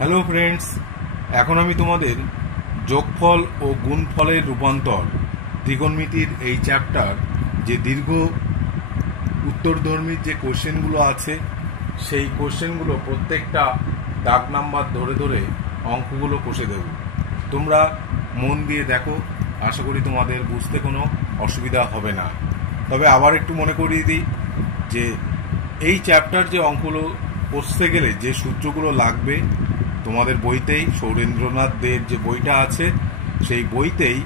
Hello friends, এখন আমি তোমাদের যোগফল ও গুণফলের রূপান্তর ত্রিকোণমিতির এই চ্যাপ্টার যে দীর্ঘ উত্তরধর্মীর যে কোশ্চেনগুলো আছে সেই কোশ্চেনগুলো প্রত্যেকটা দাগ নাম্বার ধরে ধরে অঙ্কগুলো কষে দেব। তোমরা মন দিয়ে দেখো, আশা করি তোমাদের বুঝতে কোনো অসুবিধা হবে না। তবে আবার একটু মনে করিয়ে দিই যে এই চ্যাপ্টার যে অঙ্কগুলো কষতে গেলে যে সূত্রগুলো লাগবে তোমাদের বইতেই, সৌরেন্দ্রনাথ দের যে বইটা আছে সেই বইতেই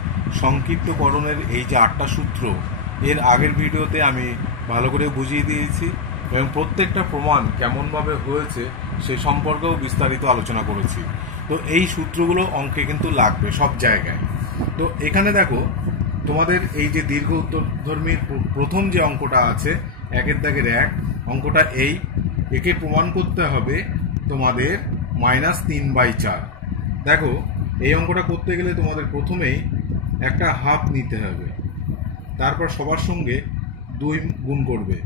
সংক্ষিপ্তকরণের এই যে 8টা সূত্র এর আগের ভিডিওতে আমি ভালো করে বুঝিয়ে দিয়েছি এবং প্রত্যেকটা প্রমাণ কেমনভাবে হয়েছে সে সম্পর্কেও বিস্তারিত আলোচনা করেছি। তো এই সূত্রগুলো অঙ্কে কিন্তু লাগবে সব জায়গায়। তো এখানে দেখো, তোমাদের এই যে দীর্ঘ উত্তরধর্মীর প্রথম যে অঙ্কটা আছে 1 দাগের 1 অঙ্কটা, একে প্রমাণ করতে হবে তোমাদের -3/4। দেখো, এই অঙ্কটা করতে গেলে তোমাদের প্রথমেই একটা হাফ নিতে হবে, তারপর সবার সঙ্গে 2 গুণ করবে।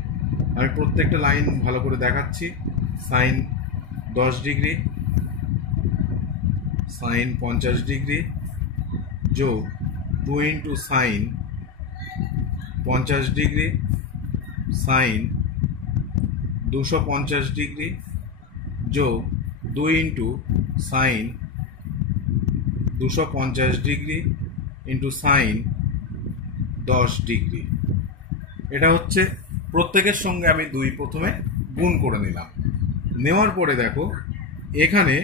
আমি প্রত্যেকটা লাইন ভালো করে দেখাচ্ছি। সাইন 10 ডিগ্রি, সাইন 50 ডিগ্রি যোগ 2 into sine 50 degree, sine 250 degree যোগ 2 into sine 250 degree into sine 10 degree. এটা হচ্ছে প্রত্যেকের সঙ্গে আমি 2 প্রথমে গুণ করে নিলাম। নেওয়ার পরে দেখো এখানে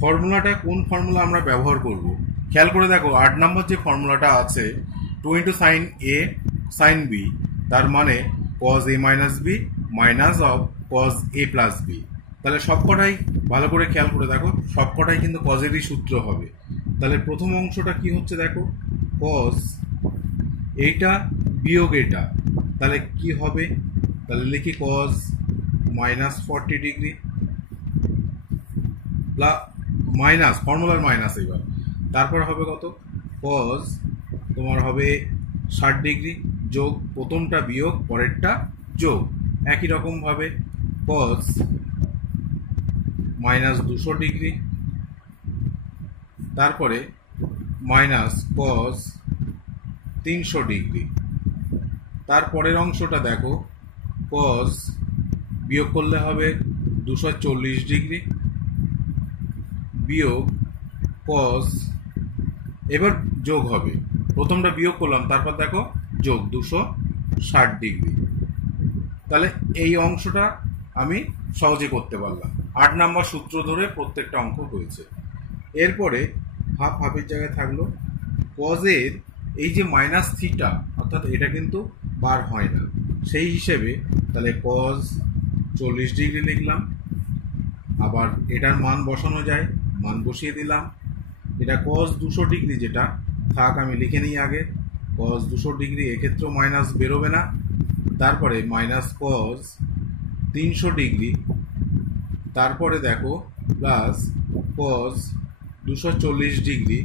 ফর্মুলাটা, কোন ফর্মুলা আমরা ব্যবহার করব খেয়াল করে দেখো। 8 নম্বর যে ফর্মুলাটা আছে 2 into sine A sine B, তার মানে cos a minus B minus of cos a plus B. তাহলে সবকটাই ভালো করে খেয়াল করে দেখো, সবকটাই কিন্তু কজেরই সূত্র হবে। তাহলে প্রথম অংশটা কি হচ্ছে দেখো, cos এইটা বিয়োগ এটা, তাহলে কি হবে? তাহলে লিখি cos -40 ডিগ্রি মাইনাস, ফর্মুলার মাইনাস এবার, তারপর হবে কত, cos তোমার হবে 60 ডিগ্রি যোগ প্রথমটা বিয়োগ পরেরটা যোগ, একই রকম ভাবে cos -200 ডিগ্রি, তারপরে মাইনাস cos 300 ডিগ্রি। তারপরের অংশটা দেখো, cos বিয়োগ করলে হবে 240 ডিগ্রি বিয়োগ cos, এবার যোগ হবে, প্রথমটা বিয়োগ করলাম তারপর দেখো যোগ 260 ডিগ্রি। তাহলে এই অংশটা আমি সহজে করতে পারলাম। 8 নম্বর সূত্র ধরে প্রত্যেকটা অঙ্ক হয়েছে। এরপরে হাফ হাফের জায়গায় থাকলো cos এর এই যে মাইনাস থিটা, অর্থাৎ এটা কিন্তু বার হয় না, সেই হিসেবে তাহলে cos 40 ডিগ্রি লিখলাম। আবার এটার মান বসানো যায়, মান বসিয়ে দিলাম। এটা cos 200 ডিগ্রি যেটা থাক, আমি লিখে নিই আগে। cos 200 ডিগ্রি এক্ষেত্রেও মাইনাস বেরোবে না। তারপরে মাইনাস cos 300 ডিগ্রি, তারপরে দেখো প্লাস cos 240 ডিগ্রি,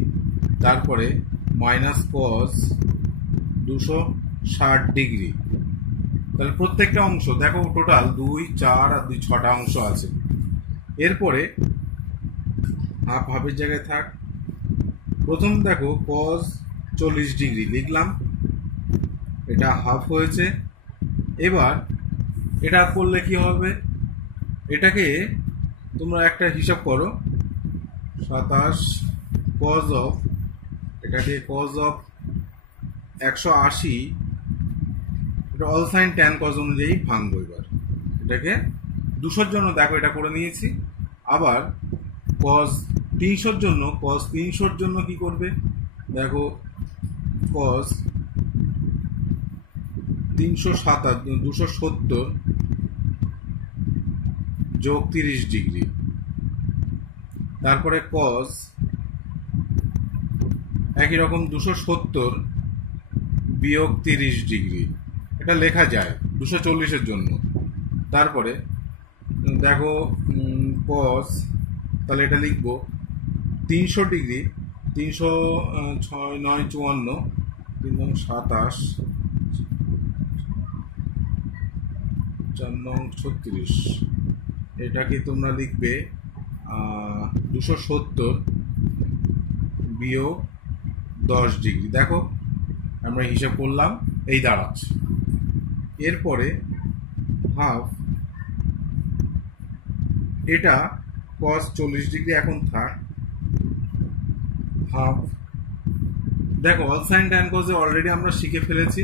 তারপরে মাইনাস cos 260 ডিগ্রি। তাহলে প্রত্যেকটা অংশ দেখো, টোটাল 2, 4 আর 2, 6টা অংশ আছে। এরপরে হাফ হাফের জায়গায় থাক। প্রথম দেখো cos 40 ডিগ্রি লিখলাম, এটা হাফ হয়েছে। এবার এটা করলে কি হবে, এটাকে তোমরা একটা হিসাব করো, 27 cos অফ, এটাকে cos অফ 180, এটা অল সাইন ট্যান কজ অনুযায়ী ভাঙবো। এবার এটাকে 200 জন্য দেখো এটা করে নিয়েছি। আবার cos 300 জন্য, cos 300 জন্য কি করবে দেখো, cos 270 যোগ 30 ডিগ্রি, তারপরে cos একই রকম 270 বিয়োগ 30 ডিগ্রি, এটা লেখা যায় 240-এর জন্য। তারপরে দেখো cos, তাহলে এটা লিখবো 300 ডিগ্রি, 300 6 9 54, 3 27, 4 36, এটাকে তোমরা লিখবে 270 বিয়োগ 10 ডিগ্রি। দেখো আমরা হিসাব করলাম, এই দাঁড়াচ্ছে। এরপরে হাফ, এটা cos 40 ডিগ্রি এখন থাক, হাফ। দেখো অল সাইন ট্যান কজে অলরেডি আমরা শিখে ফেলেছি।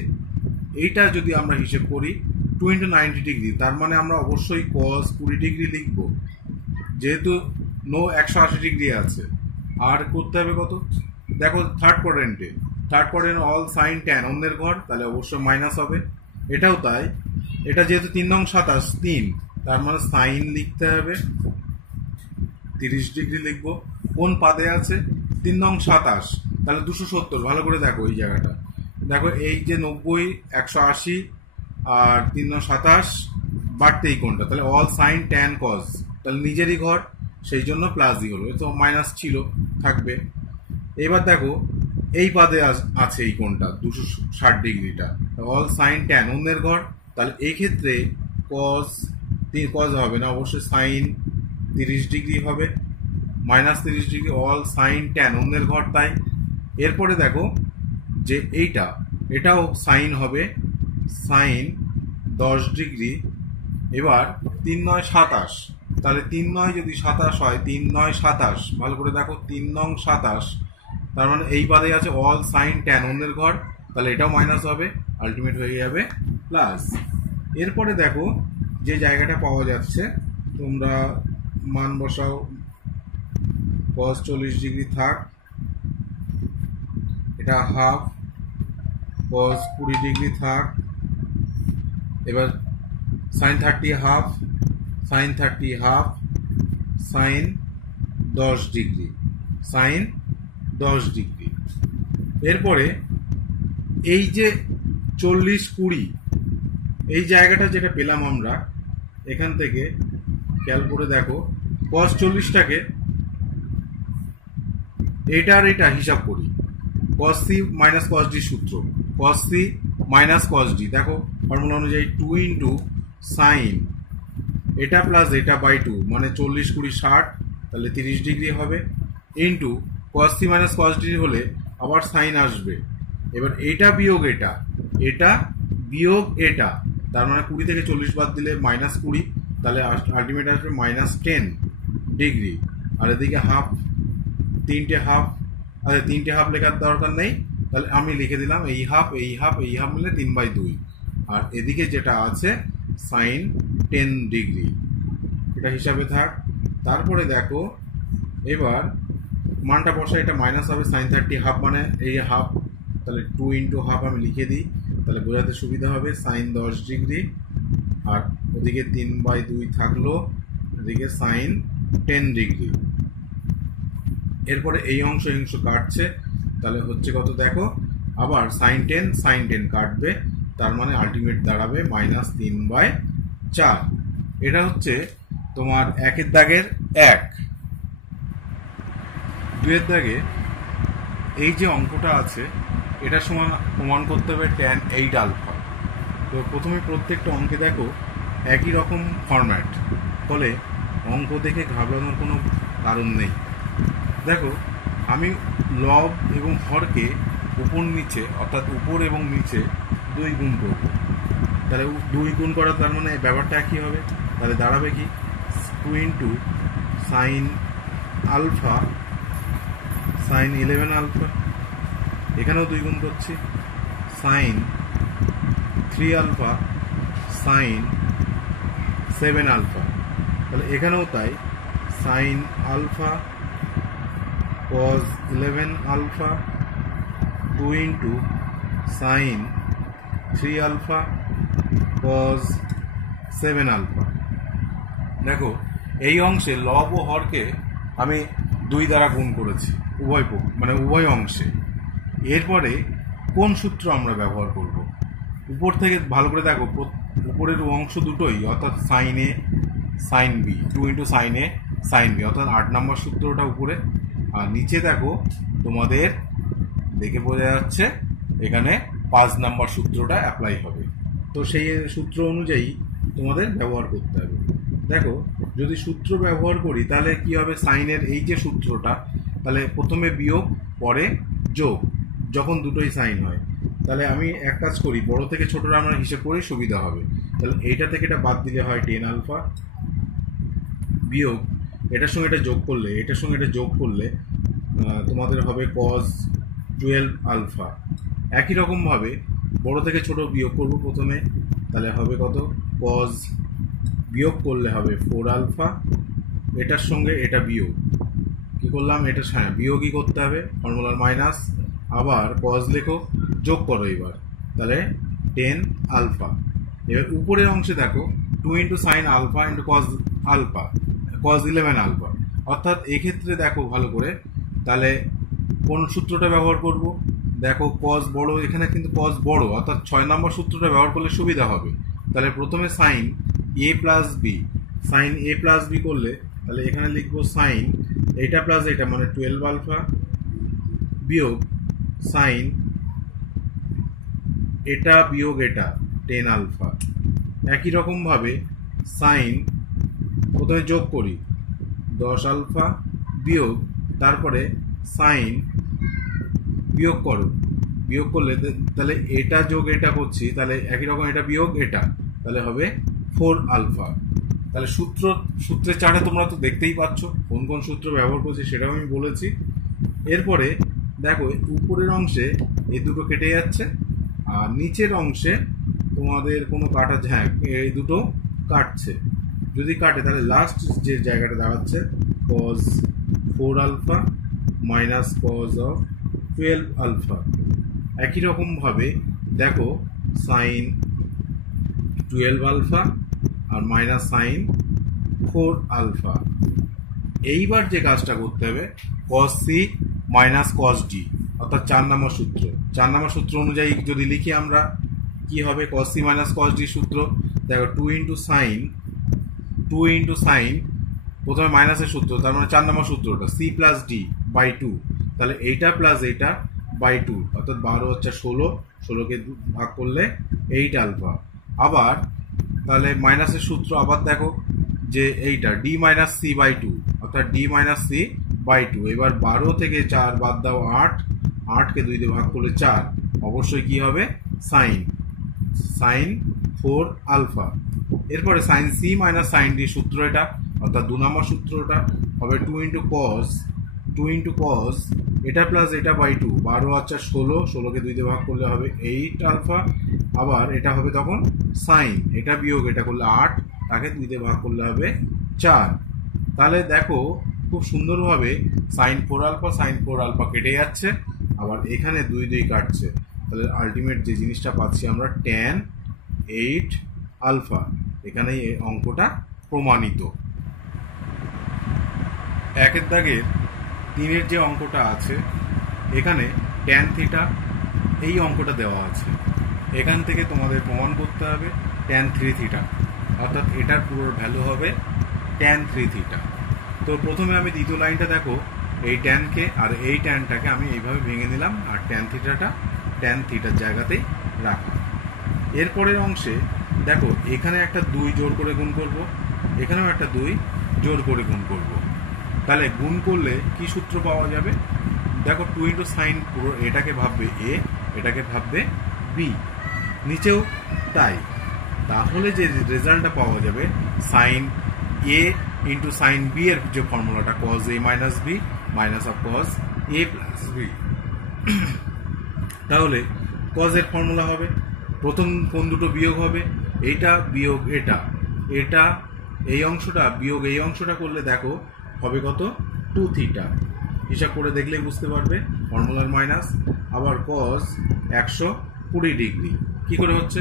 এইটা যদি আমরা হিসেব করি 2 × 90 ডিগ্রি, তার মানে আমরা অবশ্যই cos 20 ডিগ্রি লিখব, যেহেতু নো 180 ডিগ্রি আছে। আর করতে হবে কত, দেখো থার্ড কোয়াড্রেন্টে অল সাইন ট্যান অন্যের ঘর, তাহলে অবশ্যই মাইনাস হবে। এটাও তাই, এটা যেহেতু 3 নং 27 3, তার মানে সাইন লিখতে হবে 30 ডিগ্রি লিখব। কোন পাদে আছে, 3 নং 27, তাহলে 270। ভালো করে দেখো এই জায়গাটা, দেখো এই যে 90 180 আর 3 নং 27 বাড়তে এই কোনটা, তাহলে অল সাইন ট্যান কজ, তাহলে নিজেরই ঘর, সেই জন্য প্লাস দিয়ে হলো, তো মাইনাস ছিল থাকবে। এবার দেখো এই পাদে আছে এই কোনটা 260 ডিগ্রিটা, অল সাইন ট্যান অন্যের ঘর, তাহলে এই ক্ষেত্রে কজ হবে না, অবশ্যই সাইন 30 ডিগ্রি হবে, minus 30 degree, all sign tan অন্যের ঘর তাই। এরপরে দেখো যে এটাও সাইন হবে, সাইন 10 ডিগ্রি। এবার 3 9 27, তাহলে 3 9 যদি 27 হয়, 3 9 27, ভালো করে দেখো 3 নং 27, তার মানে এই পাদে আছে অল সাইন ট্যান অন্যের ঘর, তাহলে এটাও মাইনাস হবে, আলটিমেট হয়ে যাবে প্লাস। এরপরে দেখো যে জায়গাটা পাওয়া যাচ্ছে, তোমরা মান বসাও, cos 40 ডিগ্রি থাক, এটা হাফ, cos 20 ডিগ্রি থাক। এবার sine 30 half, sine 30 half, sine 10 degree, sine 10 degree. এরপরে এই যে 40 20 এই জায়গাটা যেটা পেলাম আমরা এখান থেকে, খেয়াল করে দেখো cos 40টাকে এটা আর এটা হিসাব করি, cos c minus cos d সূত্র, cos c minus cos d, দেখো ফর্মুলা অনুযায়ী 2 × সাইন এটা প্লাস এটা বাই 2, মানে 40 20 60, তাহলে 30 ডিগ্রি হবে, into cos c minus cos d হলে আবার সাইন আসবে। এবার এটা বিয়োগ এটা বিয়োগ এটা, তার মানে 20 থেকে 40 বাদ দিলে মাইনাস 20, তাহলে আলটিমেট আসবে মাইনাস 10 ডিগ্রি। আর এদিকে হাফ, তিনটে হাফ, আচ্ছা 3টে হাফ লেখার দরকার নেই, তাহলে আমি লিখে দিলাম এই হাফ এই হাফ এই হাফ মিলে 3/2। আর এদিকে যেটা আছে সাইন 10 ডিগ্রি, এটা হিসাবে থাক। তারপরে দেখো এবার মানটা বসা, এটা মাইনাস হবে, সাইন 30 হাফ মানে এই হাফ, তাহলে 2 × হাফ আমি লিখে দিই, তাহলে বোঝাতে সুবিধা হবে, সাইন 10 ডিগ্রি, আর ওদিকে 3/2 থাকলো, এদিকে সাইন 10 ডিগ্রি। এরপরে এই অংশ কাটছে, তাহলে হচ্ছে কত দেখো, আবার সাইন 10 কাটবে, তার মানে আলটিমেট দাঁড়াবে মাইনাস 3/4। এটা হচ্ছে তোমার 1 দাগের 1। 2 দাগে এই যে অঙ্কটা আছে এটা সমান প্রমাণ করতে হবে tan 8 আলফা। তো প্রথমে প্রত্যেকটা অঙ্কে দেখো একই রকম ফরম্যাট, ফলে অঙ্ক দেখে ঘাবড়ানোর কোনো কারণ নেই। দেখো আমি লব এবং হরকে উপর নিচে, অর্থাৎ উপর এবং নিচে 2 গুণ করব, তাহলে 2 গুণ করা, তার মানে ব্যাপারটা একই হবে, তাহলে দাঁড়াবে কি 2 × সাইন আলফা, সাইন 11 আলফা, এখানেও 2 গুণ করছি, সাইন 3 আলফা, সাইন 7 আলফা, তাহলে এখানেও তাই, sine alpha cos 11 alpha 2 × sine 3 alpha cos 7 alpha. দেখো এই অংশে লব ও হরকে আমি 2 দ্বারা গুণ করেছি উভয় অংশে। এরপরে কোন সূত্র আমরা ব্যবহার করব, উপর থেকে ভালো করে দেখো, উপরের অংশ দুটোই, অর্থাৎ sign A sine B, 2 × sine A sine B, অর্থাৎ 8 নম্বর সূত্রটা উপরে, আর নিচে দেখো তোমাদের দেখে বোঝা যাচ্ছে এখানে 5 নম্বর সূত্রটা অ্যাপ্লাই হবে। তো সেই সূত্র অনুযায়ী তোমাদের ব্যবহার করতে হবে। দেখো যদি সূত্র ব্যবহার করি তাহলে কি হবে, সাইনের এই যে সূত্রটা, তাহলে প্রথমে বিয়োগ পরে যোগ, যখন দুটোই সাইন হয়। তাহলে আমি এক কাজ করি, বড় থেকে ছোটরা আমরা হিসেব করে সুবিধা হবে। তাহলে এইটা থেকে এটা বাদ দিলে হয় টেন আলফা, বিয়োগ এটার সঙ্গে এটা যোগ করলে, এটার সঙ্গে এটা যোগ করলে তোমাদের হবে কজ 12 আলফা। একই রকমভাবে বড় থেকে ছোট বিয়োগ করব প্রথমে, তাহলে হবে কত, কজ বিয়োগ করলে হবে 4 আলফা, এটার সঙ্গে এটা বিয়োগ, কি করলাম, এটা হ্যাঁ বিয়োগই করতে হবে, ফর্মুলার মাইনাস, আবার কজ লেখো, যোগ করো এবার, তাহলে 10 আলফা। এবার উপরের অংশে দেখো 2 into sine alpha into cos alpha, cos 11 alpha. অর্থাৎ এক্ষেত্রে দেখো ভালো করে, তাহলে কোন সূত্রটা ব্যবহার করব, দেখো কজ বড়, এখানে কিন্তু কজ বড়, অর্থাৎ 6 নম্বর সূত্রটা ব্যবহার করলে সুবিধা হবে। তাহলে প্রথমে sign A plus B, sign A plus B করলে তাহলে এখানে লিখবো সাইন এটা প্লাস এটা মানে 12 আলফা, বিয়োগ সাইন এটা বিয়োগ এটা 10 আলফা। একই রকমভাবে সাইন প্রথমে যোগ করি 10 আলফা, বিয়োগ তারপরে সাইন বিয়োগ করো, বিয়োগ করলে তাহলে এটা যোগ এটা করছি, তাহলে একই রকম এটা বিয়োগ এটা, তাহলে হবে 4 আলফা। তাহলে সূত্রের চার্টে তোমরা তো দেখতেই পাচ্ছ কোন কোন সূত্র ব্যবহার করছি, সেটাও আমি বলেছি। এরপরে দেখো উপরের অংশে এই দুটো কেটে যাচ্ছে, আর নিচের অংশে তোমাদের কোনো কাটা, হ্যাঁ এই দুটো কাটছে, যদি কাটে তাহলে লাস্ট যে জায়গাটা দাঁড়াচ্ছে cos 4 alpha minus cos of 12 alpha. একই রকমভাবে দেখো সাইন 12 আলফা আর মাইনাস সাইন 4 আলফা। এইবার যে কাজটা করতে হবে, cos C minus cos D, অর্থাৎ 4 নম্বর সূত্র। 4 নম্বর সূত্র অনুযায়ী যদি লিখি আমরা, কি হবে, cos C minus cos D সূত্র, দেখো 2 ইন্টু সাইন, প্রথমে মাইনাসের সূত্র, তার মানে 4 নম্বর সূত্রটা সি প্লাস ডি বাই 2, তাহলে এইটা প্লাস এইটা বাই 2, অর্থাৎ 12 হচ্ছে 16, 16কে ভাগ করলে 8 আলফা। আবার তাহলে মাইনাসের সূত্র আবার দেখো যে এইটা ডি মাইনাস সি বাই 2, অর্থাৎ ডি মাইনাস সি বাই 2। এবার 12 থেকে 4 বাদ দাও 8, 8কে 2 দিয়ে ভাগ করলে 4, অবশ্যই কি হবে, সাইন 4 আলফা। এরপরে sine C minus sine D সূত্র এটা, অর্থাৎ 2 নম্বর সূত্রটা হবে 2 ইন্টু কজ এটা প্লাস এটা বাই 2, 12 আচ্ছা 16, 16কে 2 দিয়ে ভাগ করলে হবে 8 আলফা। আবার এটা হবে তখন সাইন এটা বিয়োগ এটা করলে 8, তাকে 2 দিয়ে ভাগ করলে হবে 4। তাহলে দেখো খুব সুন্দরভাবে সাইন 4 আলফা কেটে যাচ্ছে, আবার এখানে 2 2 কাটছে, তাহলে আলটিমেট যে জিনিসটা পাচ্ছি আমরা tan 8 আলফা। এখানে এই অঙ্কটা প্রমাণিত। একের দাগের 3-এর যে অঙ্কটা আছে, এখানে tan থিটা এই অঙ্কটা দেওয়া আছে, এখান থেকে তোমাদের প্রমাণ করতে হবে tan 3 থিটা, অর্থাৎ এটার পুরো ভ্যালু হবে tan 3 থিটা। তো প্রথমে আমি দ্বিতীয় লাইনটা দেখো, এই ট্যানকে আর এই ট্যানটাকে আমি এইভাবে ভেঙে নিলাম, আর tan থিটার জায়গাতেই রাখো। এরপরের অংশে দেখো এখানে একটা 2 জোর করে গুণ করব, এখানেও একটা 2 জোর করে গুণ করব। তাহলে গুণ করলে কি সূত্র পাওয়া যাবে, দেখো 2 ইন্টু সাইন, পুরো এটাকে ভাববে এ, এটাকে ভাববে বি, নিচেও তাই। তাহলে যে রেজাল্টটা পাওয়া যাবে sine A into sine B এর যে ফর্মুলাটা, cos A minus B minus of cos A plus B. তাহলে কজ এর ফর্মুলা হবে, প্রথম কোন দুটো বিয়োগ হবে, এইটা বিয়োগ এটা, এটা এই অংশটা বিয়োগ এই অংশটা করলে দেখো হবে কত, 2 থিটা। হিসাব করে দেখলেই বুঝতে পারবে, ফর্মুলার মাইনাস, আবার কজ 120 ডিগ্রি। কি করে হচ্ছে,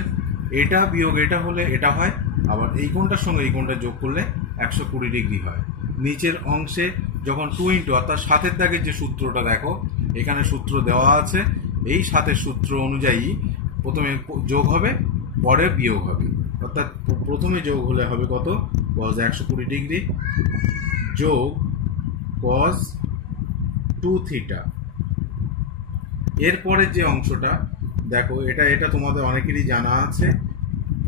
এটা বিয়োগ এটা হলে এটা হয়, আবার এই কোণটার সঙ্গে এই কোণটা যোগ করলে 120 ডিগ্রি হয়। নিচের অংশে যখন 2 ইন্টু, অর্থাৎ 7-এর দাগের যে সূত্রটা দেখো, এখানে সূত্র দেওয়া আছে, এই 7-এর সূত্র অনুযায়ী প্রথমে যোগ হবে পরে বিয়োগ হবে, অর্থাৎ প্রথমে যোগ হলে হবে কত, কজ 120 ডিগ্রি যোগ কজ 2 থিটা। এরপরে যে অংশটা দেখো, এটা তোমাদের অনেকেরই জানা আছে,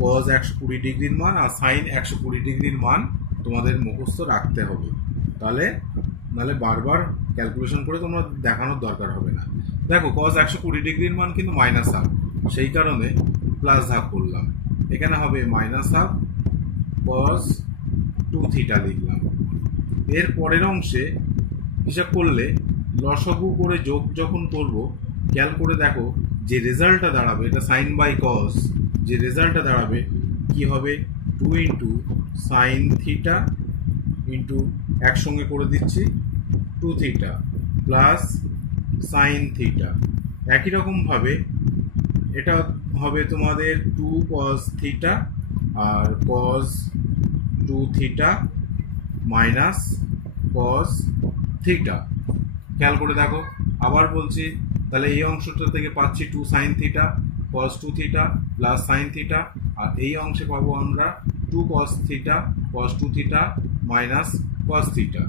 কজ 120 ডিগ্রির মান আর সাইন 120 ডিগ্রির মান তোমাদের মুখস্থ রাখতে হবে, নাহলে বারবার ক্যালকুলেশন করে তোমরা দেখানোর দরকার হবে না। দেখো কজ 120 ডিগ্রির মান কিন্তু -1/2, সেই কারণে প্লাস ভাগ করলাম, এখানে হবে -1/2 কজ 2 থিটা লিখলাম। এর পরের অংশে হিসাব করলে লসাগু করে যোগ যখন করব, খেয়াল করে দেখো যে রেজাল্টটা দাঁড়াবে, এটা সাইন বাই কজ, যে রেজাল্টটা দাঁড়াবে কি হবে, 2 ইন্টু সাইন থিটা ইন্টু একসঙ্গে করে দিচ্ছি 2 থিটা প্লাস সাইন থিটা। একই রকমভাবে এটা হবে তোমাদের 2 কজ থিটা আর cos 2 theta minus cos theta. খেয়াল করে দেখো, আবার বলছি, তাহলে এই অংশটা থেকে পাচ্ছি 2 sine theta cos 2 theta plus sine theta, আর এই অংশে পাবো আমরা 2 cos theta cos 2 theta minus cos theta.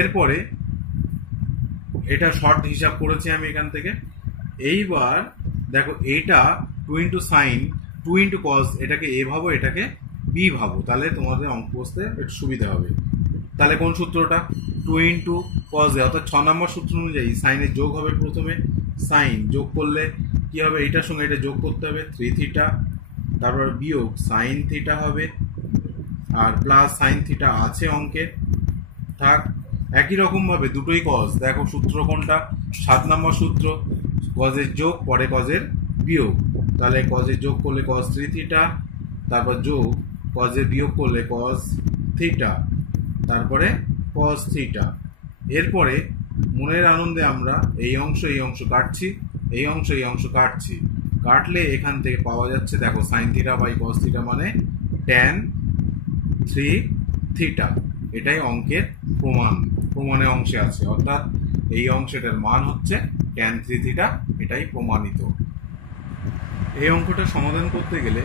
এরপরে এটা শর্ট হিসাব করেছি আমি এখান থেকে। এইবার দেখো এইটা 2 ইন্টু সাইন 2 ইন্টু কজ, এটাকে এ ভাবো এটাকে বি ভাবো, তাহলে তোমাদের অঙ্ক বসতে একটু সুবিধা হবে। তাহলে কোন সূত্রটা, 2 ইন্টু কজ এ, অর্থাৎ 6 নম্বর সূত্র অনুযায়ী সাইনের যোগ হবে, প্রথমে সাইন যোগ করলে কি হবে, এইটার সঙ্গে এটা যোগ করতে হবে 3 থিটা, তারপর বিয়োগ সাইন থিটা হবে, আর প্লাস সাইন থিটা আছে অঙ্কে থাক। একই রকমভাবে দুটোই কজ, দেখো সূত্র কোনটা, 7 নম্বর সূত্র, কজের যোগ পরে কজের বিয়োগ, তাহলে কজের যোগ করলে কজ 3 থিটা, তারপর যোগ কজের বিয়োগ করলে কজ থিটা, তারপরে কজ থিটা। এরপরে মনের আনন্দে আমরা এই অংশ কাটছি, এই অংশ কাটছি, কাটলে এখান থেকে পাওয়া যাচ্ছে দেখো sine theta by cos theta মানে ট্যান 3 থিটা। এটাই অঙ্কের প্রমাণে অংশে আছে, অর্থাৎ এই অংশটার মান হচ্ছে ট্যান 3 থিটা, এটাই প্রমাণিত। এই অঙ্কটা সমাধান করতে গেলে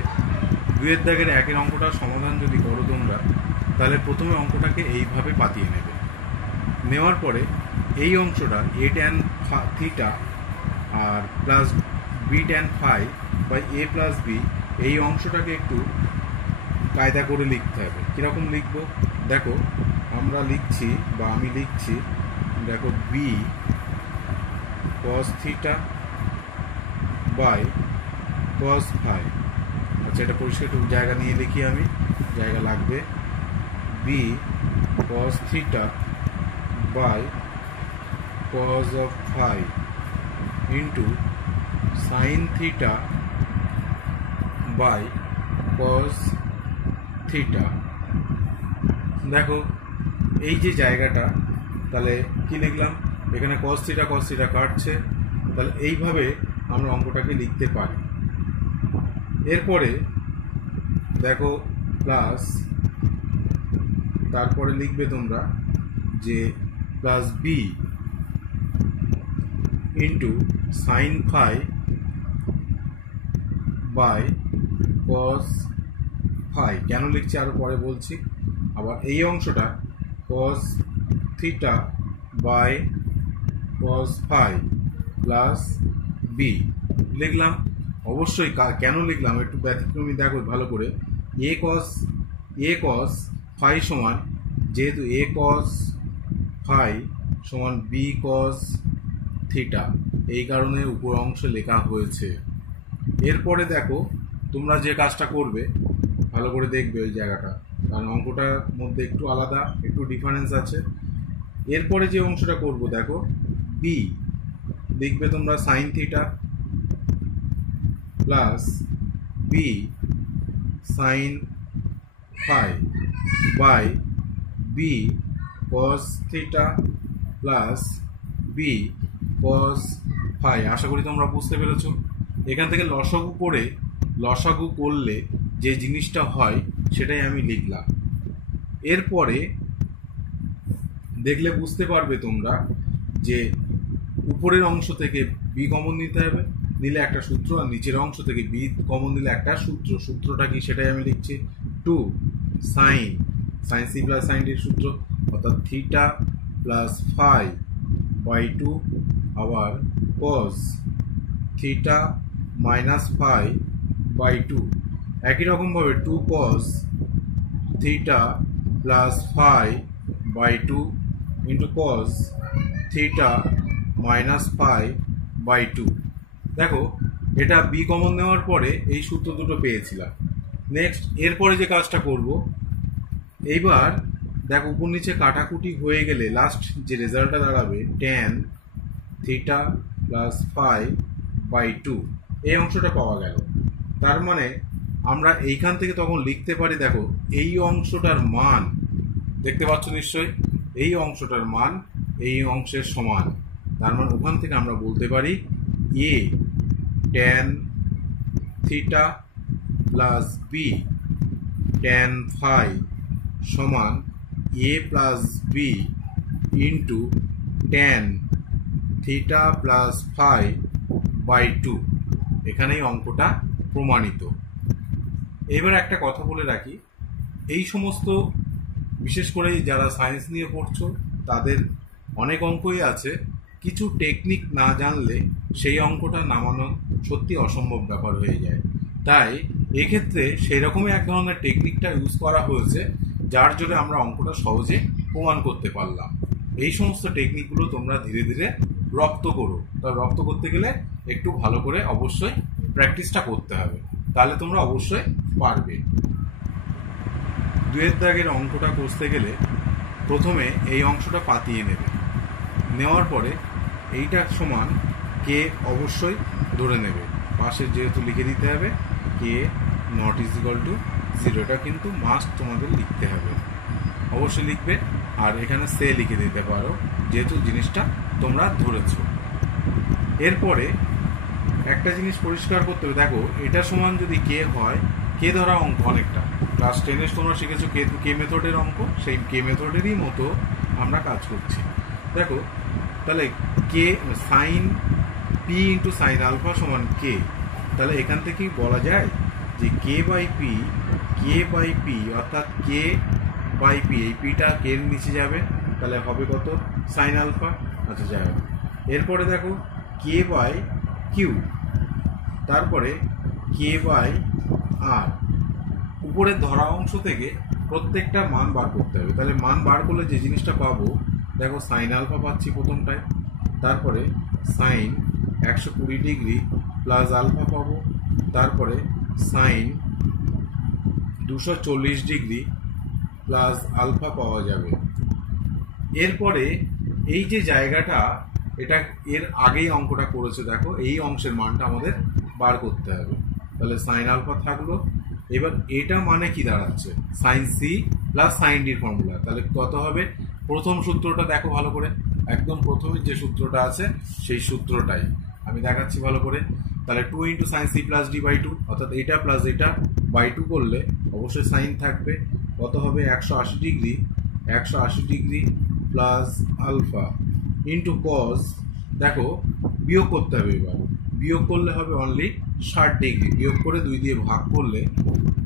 2 দাগের 1 অঙ্কটার সমাধান যদি করো তোমরা, তাহলে প্রথমে অঙ্কটাকে এইভাবে পাতিয়ে নেবে, নেওয়ার পরে এই অংশটা এ ট্যান থিটা আর plus B tan phi by A plus B, এই অংশটাকে একটু কায়দা করে লিখতে হবে। কীরকম লিখবো দেখো, আমরা লিখছি বা আমি লিখছি, দেখো B cos theta by cos phi. আচ্ছা, এটা পরিষ্কার একটু জায়গা নিয়ে লিখি, আমি জায়গা লাগবে, B cos theta by cos of phi into sine theta by cos theta. দেখো এই যে জায়গাটা, তাহলে কি লিখলাম, এখানে কস থিটা কাটছে, তাহলে এইভাবে আমরা অঙ্কটাকে লিখতে পারি। এরপরে দেখো প্লাস, তারপরে লিখবে তোমরা যে plus B into sine phi by cos phi. কেন লিখছি আরো পরে বলছি। আবার এই অংশটা cos theta by cos phi plus B লিখলাম। অবশ্যই কেন লিখলাম একটু ব্যতিক্রমী দেখো ভালো করে, এ কস ফাই সমান, যেহেতু এ কস ফাই সমান বি কস থিটা, এই কারণে উপর অংশে লেখা হয়েছে। এরপরে দেখো তোমরা যে কাজটা করবে ভালো করে দেখবে ওই জায়গাটা, কারণ অঙ্কটার মধ্যে একটু আলাদা, একটু ডিফারেন্স আছে। এরপরে যে অংশটা করব দেখো বি, দেখবে তোমরা sine theta plus B sine phi by B cos theta plus B cos phi. আশা করি তোমরা বুঝতে পেরেছো। এখান থেকে লসাগু করলে যে জিনিসটা হয় সেটাই আমি লিখলাম। এরপরে দেখলে বুঝতে পারবে তোমরা যে উপরের অংশ থেকে বি কমন নিতে হবে, নিলে একটা সূত্র, আর নিচের অংশ থেকে বি কমন নিলে একটা সূত্র। সূত্রটা কি সেটাই আমি লিখছি, 2 সাইন সি প্লাস সাইন ডির সূত্র, অর্থাৎ থিটা প্লাস ফাই বাই 2, আবার cos theta minus phi by 2। একই রকমভাবে 2 cos theta plus phi by 2 into cos theta minus phi by 2। দেখো এটা বি কমন নেওয়ার পরে এই সূত্র দুটো পেয়েছিলাম। নেক্সট এরপরে যে কাজটা করব, এইবার দেখো উপর নিচে কাটাকুটি হয়ে গেলে লাস্ট যে রেজাল্টটা দাঁড়াবে tan theta plus phi by 2, এই অংশটা পাওয়া গেল। তার মানে আমরা এইখান থেকে তখন লিখতে পারি, দেখো এই অংশটার মান দেখতে পাচ্ছ নিশ্চয়ই, এই অংশটার মান এই অংশের সমান। তার মানে ওখান থেকে আমরা বলতে পারি A tan theta plus B tan phi সমান A plus B into tan theta plus phi by 2। এখানেই অঙ্কটা প্রমাণিত। এবার একটা কথা বলে রাখি, এই সমস্ত বিশেষ করে যারা সায়েন্স নিয়ে পড়ছো তাদের অনেক অঙ্কই আছে, কিছু টেকনিক না জানলে সেই অঙ্কটা নামানো সত্যি অসম্ভব ব্যাপার হয়ে যায়। তাই এক্ষেত্রে সেই রকমই এক ধরনের টেকনিকটা ইউজ করা হয়েছে, যার জন্য আমরা অঙ্কটা সহজে প্রমাণ করতে পারলাম। এই সমস্ত টেকনিকগুলো তোমরা ধীরে ধীরে রপ্ত করো। তা রপ্ত করতে গেলে একটু ভালো করে অবশ্যই প্র্যাকটিসটা করতে হবে, তাহলে তোমরা অবশ্যই পারবে। 2 দাগের অঙ্কটা করতে গেলে প্রথমে এই অংশটা পাতিয়ে নেবে, নেওয়ার পরে এইটা সমান কে অবশ্যই ধরে নেবে, পাশে যেহেতু লিখে দিতে হবে কে নট ইজ ইকুয়াল টু 0, এটা কিন্তু মাস্ট তোমাদের লিখতে হবে, অবশ্যই লিখবে। আর এখানে সে লিখে দিতে পারো যেহেতু জিনিসটা তোমরা ধরেছো। এরপরে একটা জিনিস পরিষ্কার করতে হবে, দেখো এটা সমান যদি কে হয়, কে ধরা অঙ্ক অনেকটা ক্লাস 10 তোমরা শিখেছো কে মেথডের অঙ্ক, সেই কে মেথডেরই মতো আমরা কাজ করছি। দেখো তাহলে K sine P into sine alpha সমান কে, তাহলে এখান থেকেই বলা যায় যে কে বাই পি অর্থাৎ কে বাই পি, এই পিটা কে এর নিচে যাবে, তাহলে হবে কত সাইন আলফা। আচ্ছা যাই হোক, এরপরে দেখো কে বাই কিউ, তারপরে কে বাই আর, উপরের ধরা অংশ থেকে প্রত্যেকটা মান বার করতে হবে। তাহলে মান বার করলে যে জিনিসটা পাবো, দেখো সাইন আলফা পাচ্ছি প্রথমটায়, তারপরে সাইন 120 ডিগ্রি প্লাস আলফা পাবো, তারপরে সাইন 240 ডিগ্রি প্লাস আলফা পাওয়া যাবে। এরপরে এই যে জায়গাটা, এটা এর আগেই অঙ্কটা করেছে, দেখো এই অংশের মানটা আমাদের বার করতে হবে। তাহলে সাইন আলফা থাকলো। এবার এটা মানে কি দাঁড়াচ্ছে, সাইন সি প্লাস সাইন ডির ফর্মুলা। তাহলে কত হবে, প্রথম সূত্রটা দেখো ভালো করে, একদম প্রথমের যে সূত্রটা আছে সেই সূত্রটাই আমি দেখাচ্ছি ভালো করে। তাহলে 2 into sine C plus D by 2, অর্থাৎ এটা প্লাস এটা বাই 2 করলে অবশ্যই সাইন থাকবে, কত হবে 180 degree plus alpha into cos, দেখো বিয়োগ করতে হবে। এবার বিয়োগ করলে হবে অনলি 60 ডিগ্রি, বিয়োগ করে 2 দিয়ে ভাগ করলে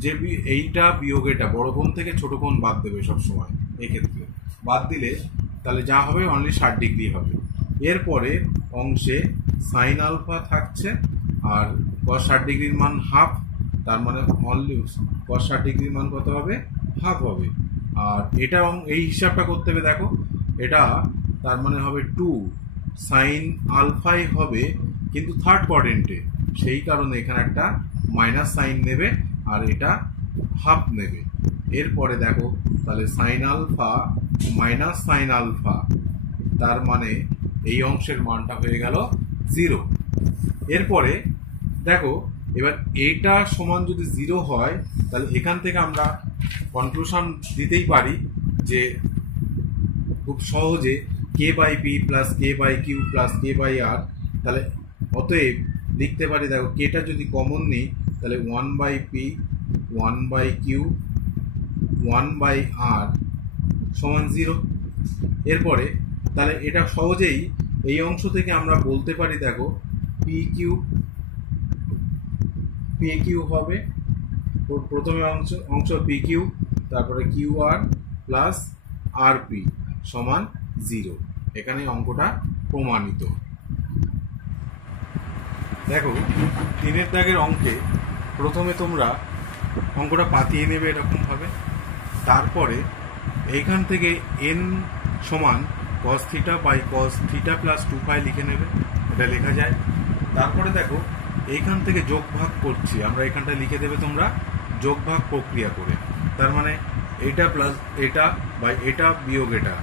যে এইটা বিয়োগ এটা বড় কোণ থেকে ছোট কোণ বাদ দেবে সবসময়, এক্ষেত্রে বাদ দিলে তাহলে যা হবে অনলি 60 ডিগ্রি হবে। এরপরে অংশে সাইন আলফা থাকছে আর cos 60 ডিগ্রির মান হাফ, তার মানে অনলি cos 60 ডিগ্রির মান কত হবে, হাফ হবে। আর এটা এই হিসাবটা করতে হবে, দেখো এটা তার মানে হবে 2 সাইন আলফাই হবে কিন্তু থার্ড কোয়াড্রেন্টে, সেই কারণে এখানে একটা মাইনাস সাইন নেবে আর এটা হাফ নেবে। এরপরে দেখো তাহলে sine alpha minus sine alpha, তার মানে এই অংশের মানটা হয়ে গেল 0। এরপরে দেখো এবার এটা সমান যদি 0 হয়, তাহলে এখান থেকে আমরা কনক্লুশন দিতেই পারি যে খুব সহজে K by P plus K by Q plus K by R, তাহলে অতএব লিখতে পারি, দেখো কেটা যদি কমন নিই তাহলে 1 by P 1 by Q 1 by R সমান 0। এরপরে তাহলে এটা সহজেই এই অংশ থেকে আমরা বলতে পারি, দেখো পি কিউ হবে প্রথমে অংশ পি কিউ, তারপরে কিউ আর প্লাস আর পি সমান 0। এখানে অঙ্কটা প্রমাণিত। দেখো 3 দাগের অঙ্কে প্রথমে তোমরা অঙ্কটা পাতিয়ে নেবে এরকম ভাবে, তারপরে এইখান থেকে n সমান cos theta by cos theta plus 2 লিখে নেবে, এটা লেখা যায়। তারপরে দেখো এইখান থেকে যোগ ভাগ করছি আমরা, এখানটা লিখে দেবে তোমরা যোগ ভাগ প্রক্রিয়া করে। তার মানে এটা প্লাস এটা বাই এটা বিয়োগ এটা,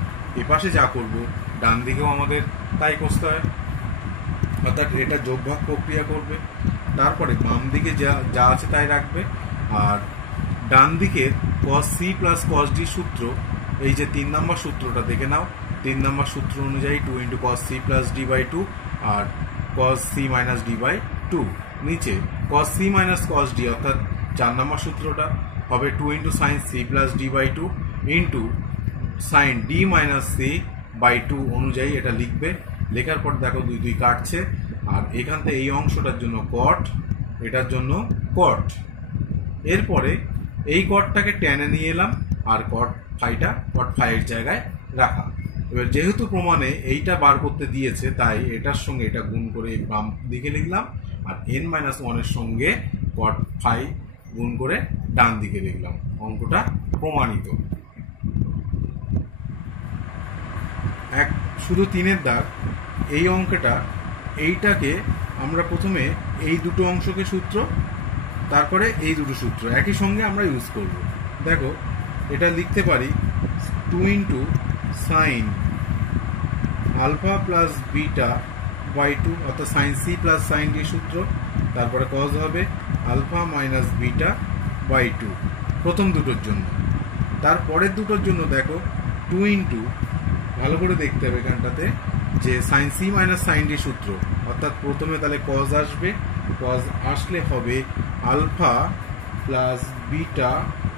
এপাশে যা করব ডান দিকেও আমাদের তাই করতে হয়, অর্থাৎ এটা যোগ ভাগ প্রক্রিয়া করবে। তারপরে বাম দিকে যা আছে তাই রাখবে। আর ডান দিকে cos c plus cos d সূত্র, এই যে 3 নম্বর সূত্রটা দেখে নাও। 3 নম্বর সূত্র অনুযায়ী 2 × cos c plus d by 2 আর cos c minus d by 2। নিচে cos c minus cos d অর্থাৎ 4 নম্বর সূত্রটা হবে 2 × sin c plus d by 2 into sin d minus c by 2 অনুযায়ী এটা লিখবে। লেখার পর দেখো 2 2 কাটছে, আর এখান থেকে এই অংশটার জন্য cot, এটার জন্য cot। এরপরে এই কটটাকে টেনে নিয়ে এলাম আর cot ফাইয়ের জায়গায় রাখা। এবার যেহেতু প্রমাণে এইটা বার করতে দিয়েছে, তাই এটার সঙ্গে এটা গুণ করে বাম দিকে লিখলাম, আর n-1 এর সঙ্গে cot ফাই গুণ করে ডান দিকে লিখলাম। অঙ্কটা প্রমাণিত। শুধু 3-এর দাগ। এই অঙ্কটা, এইটাকে আমরা প্রথমে এই দুটো অংশকে সূত্র, তারপরে এই দুটো সূত্র একই সঙ্গে আমরা ইউজ করব। দেখো এটা লিখতে পারি 2 × sin alpha plus beta by 2, অর্থাৎ sin c প্লাস sin d সূত্র। তারপরে cos হবে আলফা মাইনাস বিটা বাই 2 প্রথম দুটোর জন্য। তারপরের দুটোর জন্য দেখো 2 ভালো করে দেখতে হবে এখানটাতে যে sin c minus sin d সূত্র, অর্থাৎ প্রথমে তাহলে cos আসবে, cos আসলে হবে alpha plus beta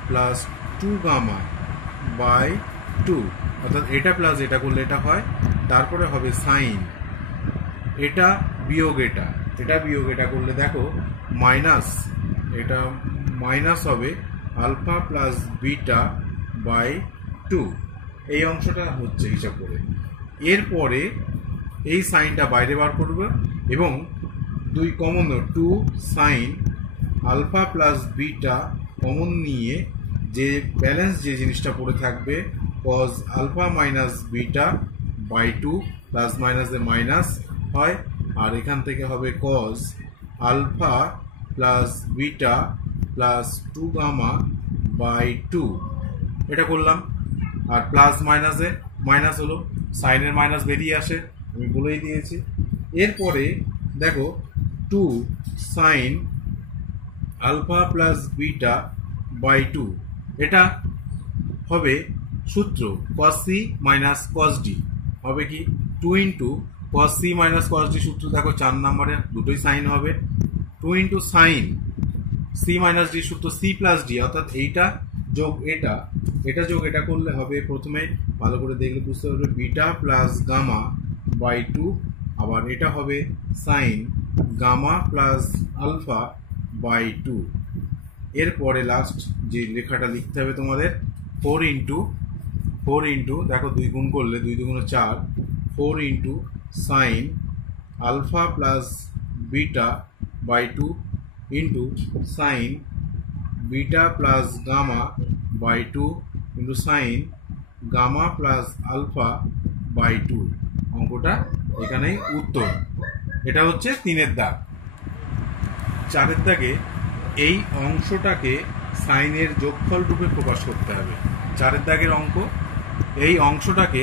plus 2 gamma by 2, অর্থাৎ এটা প্লাস এটা করলে এটা হয়। তারপরে হবে সাইন, এটা বিয়োগ এটা, এটা বিয়োগ এটা করলে দেখো মাইনাস, এটা মাইনাস হবে আলফা প্লাস বিটা বাই 2। এই অংশটা হচ্ছে হিসাব করে। এরপরে এই সাইনটা বাইরে বার করবে এবং 2 common, 2 sine alpha plus beta common নিয়ে যে ব্যালেন্স যে জিনিসটা পড়ে থাকবে cos alpha minus beta by 2, plus মাইনাসে মাইনাস হয়, আর এখান থেকে হবে cos alpha plus beta plus 2 gamma by 2। এটা করলাম, আর প্লাস মাইনাসে মাইনাস হলো, সাইনের মাইনাস বেরিয়ে আসে, আমি বলেই দিয়েছি। এরপরে দেখো 2 sine alpha plus beta by 2, এটা হবে সূত্র cos c minus cos d, হবে কি 2 × cos c minus cos d সূত্র। দেখো 4 নম্বরে দুটোই সাইন হবে। 2 × সাইন c মাইনাস d সূত্র c প্লাস d, অর্থাৎ এইটা যোগ এটা, এটা যোগ এটা করলে হবে, প্রথমে ভালো করে দেখলে বুঝতে পারবে বিটা প্লাস গামা বাই 2, আবার এটা হবে sine gamma plus alpha by 2। এরপরে লাস্ট যে লেখাটা লিখতে হবে তোমাদের 4 × দেখো 2 গুণ করলে 2 2 4, 4 × sine alpha plus beta by 2 into sine beta plus gamma by 2 into sine gamma plus alpha by 2। অঙ্কটা এখানেই উত্তর। এটা হচ্ছে 3-এর দাগ। 4-এর দাগে এই অংশটাকে সাইনের যোগফল রূপে প্রকাশ করতে হবে। 4-এর দাগের অঙ্ক, এই অংশটাকে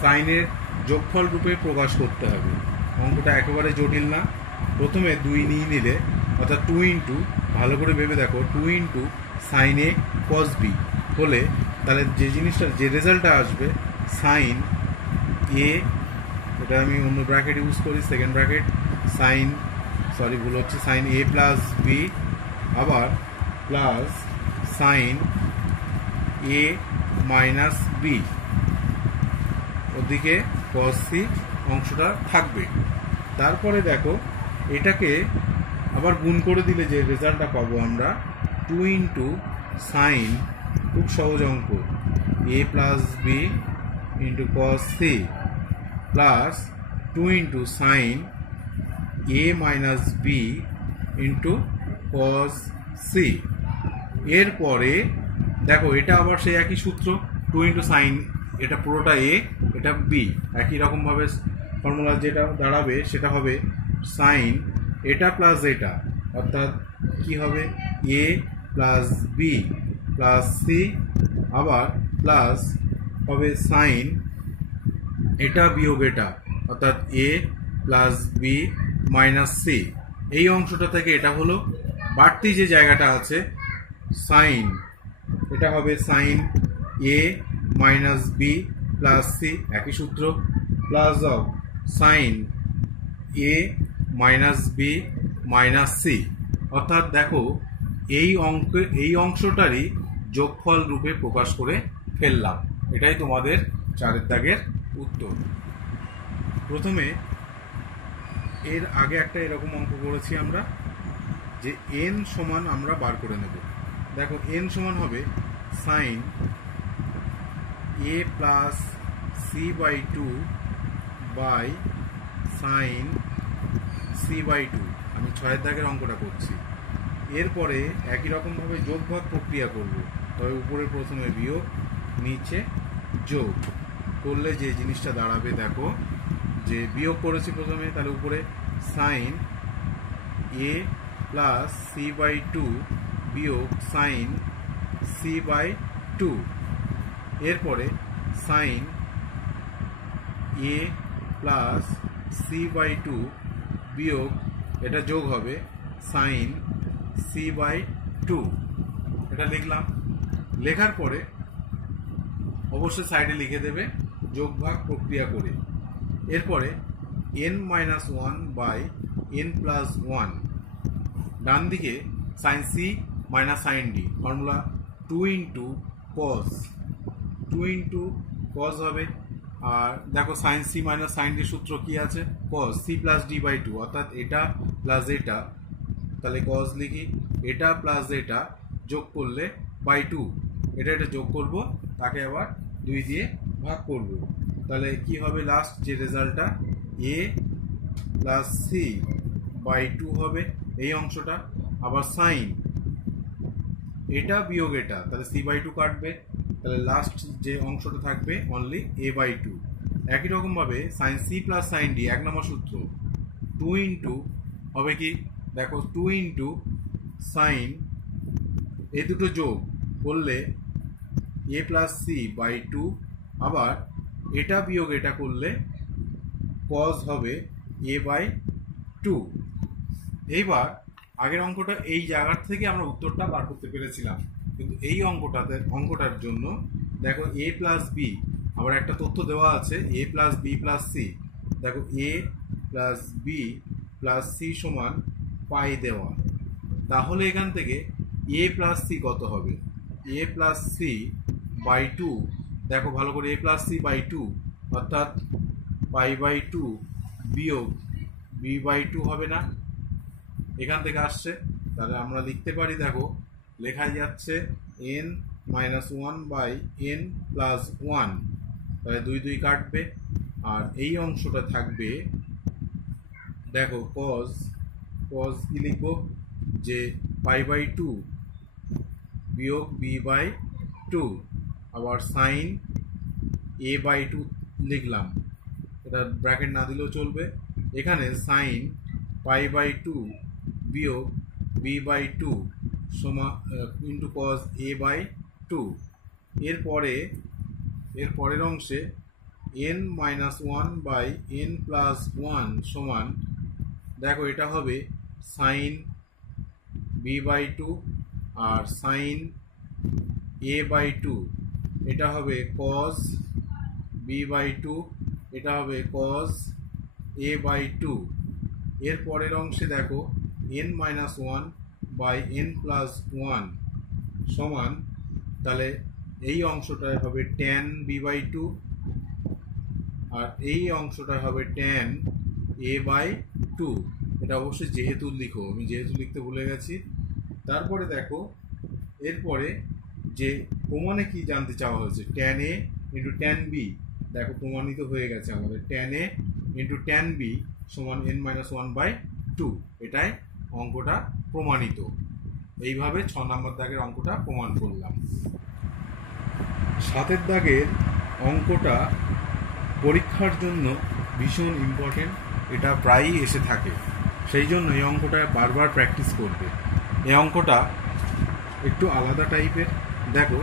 সাইনের যোগফল রূপে প্রকাশ করতে হবে। অঙ্কটা একেবারে জটিল না। প্রথমে 2 নিয়ে নিলে, অর্থাৎ 2 × ভালো করে ভেবে দেখো 2 × সাইন এ cos b হলে তাহলে যে জিনিসটা, যে রেজাল্টটা আসবে সাইন এ, এটা আমি অন্য ব্র্যাকেট ইউজ করি, সেকেন্ড ব্র্যাকেট, সাইন, সরি ভুল হচ্ছে, সাইন এ প্লাস বি, আবার plus sign A minus B, ওদিকে cos c অংশটা থাকবে। তারপরে দেখো এটাকে আবার গুণ করে দিলে যে রেজাল্টটা পাবো আমরা 2 × সাইন, খুব সহজ অঙ্ক, A plus B into cos c plus 2 × sine A minus B into cos c। এরপরে দেখো এটা আবার সেই একই সূত্র, টু ইন্টু সাইন, এটা পুরোটা এ, এটা বি। একই রকমভাবে ফর্মুলা যেটা দাঁড়াবে সেটা হবে সাইন এটা প্লাস এটা, অর্থাৎ কি হবে এ প্লাস বি প্লাস সি, আবার প্লাস হবে সাইন এটা বিয়োগ এটা, অর্থাৎ A plus B minus C. এই অংশটা থেকে এটা হলো বাড়তি যে জায়গাটা আছে সাইন, এটা হবে sine A minus B plus C, একই সূত্র, plus of sine A minus B minus C. অর্থাৎ দেখো এই অংশটারই যোগফল রূপে প্রকাশ করে ফেললাম। এটাই তোমাদের 4 দাগের উত্তর। প্রথমে এর আগে একটা এরকম অঙ্ক করেছি আমরা, যে এন সমান আমরা বার করে নেব। দেখো এন সমান হবে sine A plus C by two by sine C by two. আমি 6 দাগের অঙ্কটা করছি। এরপরে একই রকমভাবে যোগ ভাগ প্রক্রিয়া করব, তবে উপরে প্রথমে বিয়োগ, নিচে যোগ করলে যে জিনিসটা দাঁড়াবে, দেখো যে বিয়োগ করেছি প্রথমে, তাহলে উপরে sine A plus C by two বিয়োগ সাইন সি বাই টু। এরপরে sine A plus C by two বিয়োগ, এটা যোগ হবে সাইন সি বাই টু। এটা লিখলাম। লেখার পরে অবশ্যই সাইডে লিখে দেবে যোগ ভাগ প্রক্রিয়া করে। এরপরে n minus one by n plus one, ডান দিকে sine C minus sine D, formula two into cos, two into cos হবে। আর দেখো sine C minus sine D সূত্র কি আছে, cos C plus D by two, অর্থাৎ এটা প্লাস এটা, তাহলে কস লিখি, এটা প্লাস এটা যোগ করলে বাই টু, এটা যোগ করব, তাকে আবার 2 দিয়ে ভাগ করব, তাহলে কি হবে লাস্ট যে রেজাল্টটা এ প্লাস সি বাই টু হবে এই অংশটা। আবার সাইন এটা বিয়োগ এটা, তাহলে সি বাই টু কাটবে, তাহলে লাস্ট যে অংশটা থাকবে অনলি এ বাই টু। একই রকমভাবে sine C plus sine D 1 নম্বর সূত্র, টু ইন্টু হবে কি, দেখো টু ইন্টু সাইন, এই দুটো যোগ করলে এ প্লাস সি বাই টু, আবার এটা বিয়োগ এটা করলে কজ হবে এ বাই টু। এইবার আগের অঙ্কটা এই জায়গার থেকে আমরা উত্তরটা বার করতে পেরেছিলাম, কিন্তু এই অঙ্কটার জন্য দেখো এ প্লাস বি, আবার একটা তথ্য দেওয়া আছে এ প্লাস বি প্লাস সি। দেখো এ প্লাস বি প্লাস সি সমান পাই দেওয়া, তাহলে এখান থেকে এ প্লাস সি কত হবে, এ প্লাস সি বাই টু। দেখো ভালো করে, এ প্লাস সি বাই টু, অর্থাৎ পাই বাই টু বিয়োগ বি বাই টু হবে না, এখান থেকে আসছে। তাহলে আমরা লিখতে পারি, দেখো লেখা যাচ্ছে N minus one by N plus one, তাহলে 2 2 কাটবে, আর এই অংশটা থাকবে, দেখো কজ কি লিখবো, যে পাই বাই টু বিয়োগ বি বাই টু, আবার সাইন এ বাই টু লিখলাম, এটা ব্র্যাকেট না দিলেও চলবে। এখানে সাইন পাই বাই টু বিয়োগ বি বাই টু সমান into cos A by two. এর পরের অংশে N minus one by N plus one সমান, দেখো এটা হবে সাইন বি বাই টু, আর সাইন এ বাই টু, এটা হবে কজ বি বাই টু, এটা হবে কজ এ বাই টু। এর পরের অংশে দেখো N minus one by N plus one সমান, তাহলে এই অংশটা হবে ট্যান বি বাই টু, আর এই অংশটা হবে ট্যান এ বাই টু। এটা অবশ্যই যেহেতু লিখো, আমি যেহেতু লিখতে ভুলে গেছি। তারপরে দেখো এরপরে যে প্রমাণে কি জানতে চাওয়া হয়েছে, tan A into tan B, দেখো প্রমাণিত হয়ে গেছে আমাদের, tan A into tan B সমান N minus one by two, এটাই অঙ্কটা প্রমাণিত। এইভাবে 6 নম্বর দাগের অঙ্কটা প্রমাণ করলাম। সাতের দাগের অঙ্কটা পরীক্ষার জন্য ভীষণ ইম্পর্টেন্ট, এটা প্রায়ই এসে থাকে, সেই জন্য এই অঙ্কটা বারবার প্র্যাকটিস করবে। এই অঙ্কটা একটু আলাদা টাইপের। দেখো,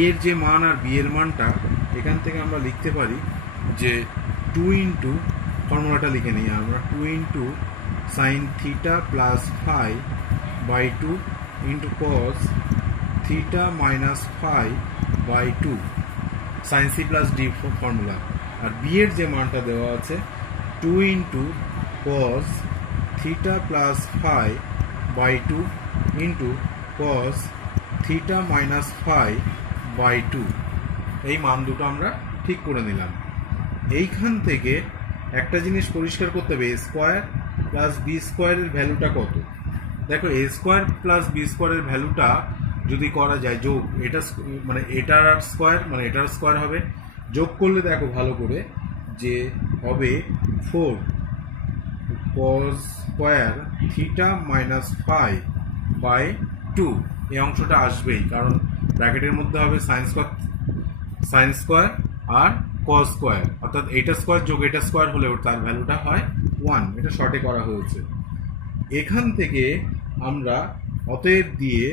এর যে মান আর বি এর মানটা এখান থেকে আমরা লিখতে পারি যে 2 ইন্টু, ফর্মুলাটা লিখে নিই আমরা, 2 into sine theta plus phi by 2 into cos theta minus phi by 2 sine C plus D formula. আর বি এর যে মানটা দেওয়া আছে 2 into cos theta plus phi by 2 into cos theta minus phi by 2। এই মান দুটো আমরা ঠিক করে নিলাম। এইখান থেকে একটা জিনিস পরিষ্কার করতে হবে, এ স্কোয়ার প্লাস বি স্কোয়ারের ভ্যালুটা কত। দেখো, এ স্কোয়ার প্লাস বি স্কোয়ারের ভ্যালুটা যদি করা যায় যোগ, এটা মানে এটার স্কোয়ার মানে এটার স্কোয়ার হবে, যোগ করলে দেখো ভালো করে যে হবে 4 cos square theta minus phi by 2। এই অংশটা আসবেই, কারণ ব্র্যাকেটের মধ্যে হবে সাইন স্কোয়ার আর কস স্কোয়ার, অর্থাৎ এইটা স্কোয়ার যোগ এটা স্কোয়ার হলেও তার ভ্যালুটা হয় 1। এটা শর্টে করা হয়েছে। এখান থেকে আমরা অতএব দিয়ে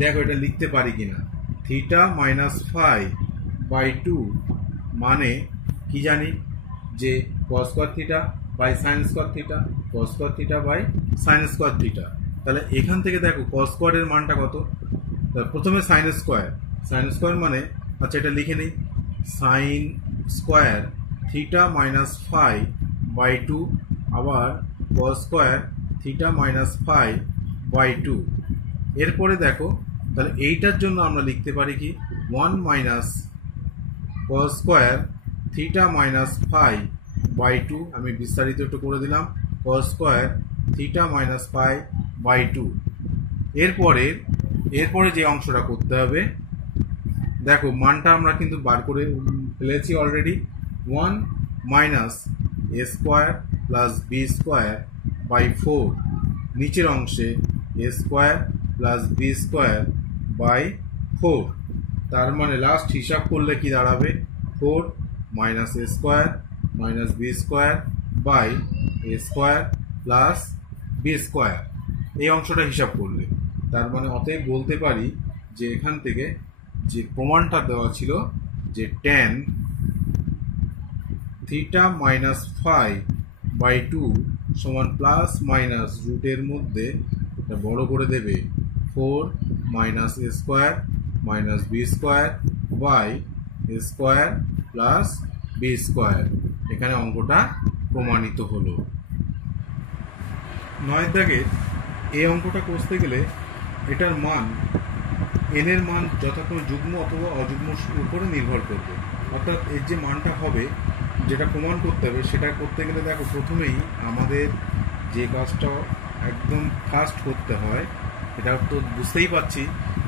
দেখো এটা লিখতে পারি কিনা, থিটা মাইনাস ফাই বাই 2 মানে কি জানি যে cos square theta by sine square theta, cos square theta by sine square theta. তাহলে এখান থেকে দেখো কস স্কোয়ারের মানটা কত, প্রথমে সাইন স্কোয়ার মানে, আচ্ছা এটা লিখে নিই, sine square theta minus phi by 2 আবার cos square theta minus phi by 2। এরপরে দেখো, তাহলে এইটার জন্য আমরা লিখতে পারি কি 1 minus cos square theta minus phi by 2। আমি বিস্তারিত একটু করে দিলাম, cos square theta minus phi by 2। এরপরে যে অংশটা করতে হবে, দেখো মানটা আমরা কিন্তু বার করে ফেলেছি already, 1 minus A square plus B square by 4, নিচের অংশে A square plus B square by 4। তার মানে লাস্ট হিসাব করলে কি দাঁড়াবে, 4 minus A square minus B square by A square plus B square. এই অংশটা হিসাব করলে তার মানে অতএব বলতে পারি যে এখান থেকে যে প্রমাণটা দেওয়া ছিল যে tan theta minus phi by 2 সমান প্লাস মাইনাস রুটের মধ্যে এটা বড় করে দেবে 4 minus A square minus B square by A square plus B square. এখানে অঙ্কটা প্রমাণিত হলো। 9 দাগে এই অঙ্কটা করতে গেলে এটার মান এন এর মান যথাক্রমে যুগ্ম অথবা অযুগ্ম উপরে নির্ভর করবে, অর্থাৎ এর যে মানটা হবে যেটা প্রমাণ করতে হবে সেটা করতে গেলে দেখো প্রথমেই আমাদের যে কাজটা একদম ফার্স্ট করতে হয়, এটা তো বুঝতেই পারছি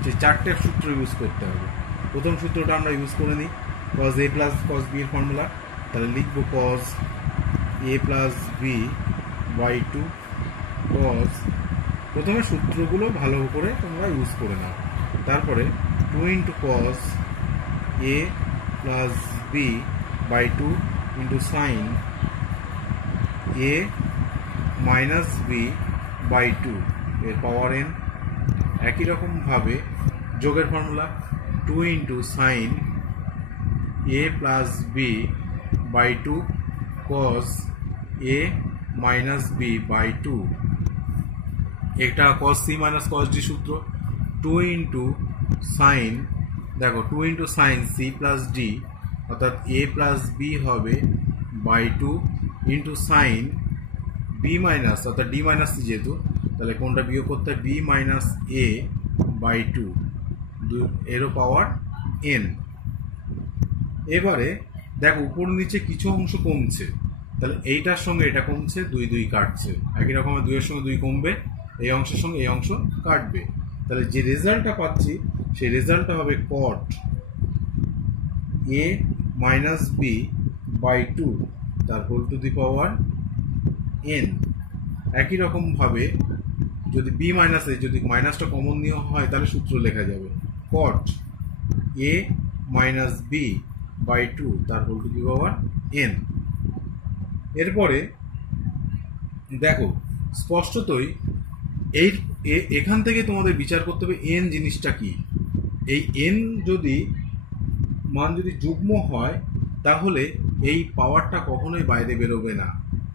যে 4টে সূত্র ইউজ করতে হবে। প্রথম সূত্রটা আমরা ইউজ করে নিই, cos A plus cos B এর ফর্মুলা। তাহলে লিখবো cos A plus B by 2 cos, প্রথমে সূত্রগুলো ভালো করে তোমরা ইউজ করে নাও। তারপরে 2 into cos A plus B by 2 into sine A minus B by 2 এর পাওয়ার এন। একই রকমভাবে যোগের formula 2 into sine A plus B by 2 cos A minus B by 2। এটা cos C minus cos D সূত্র। 2 into sine, দেখো 2 into sine C plus D অর্থাৎ A plus B হবে by 2 into sine B minus অর্থাৎ D minus C, যেহেতু তাহলে কোনটা বিয়োগ করতে বি মাইনাস এ বাই 2 এরও পাওয়ার এন। এবারে দেখো উপর নিচে কিছু অংশ কমছে, তাহলে এইটার সঙ্গে এটা কমছে, 2 2 কাটছে। একই রকমের 2 এর সঙ্গে 2 কমবে, এই অংশের সঙ্গে এই অংশ কাটবে। তাহলে যে রেজাল্টটা পাচ্ছি সেই রেজাল্টটা হবে cot A minus B by 2 তার whole to the power N. একই রকমভাবে যদি বি মাইনাস এ, যদি মাইনাসটা কমন নেওয়া হয় তাহলে সূত্র লেখা যাবে cot A minus B by two তার whole to the power N. এরপরে দেখো স্পষ্টতই এখান থেকে তোমাদের বিচার করতে হবে এন জিনিসটা কি। এই এন যদি মান যদি যুগ্ম হয় তাহলে এই পাওয়ারটা কখনোই বাইরে বেরোবে না।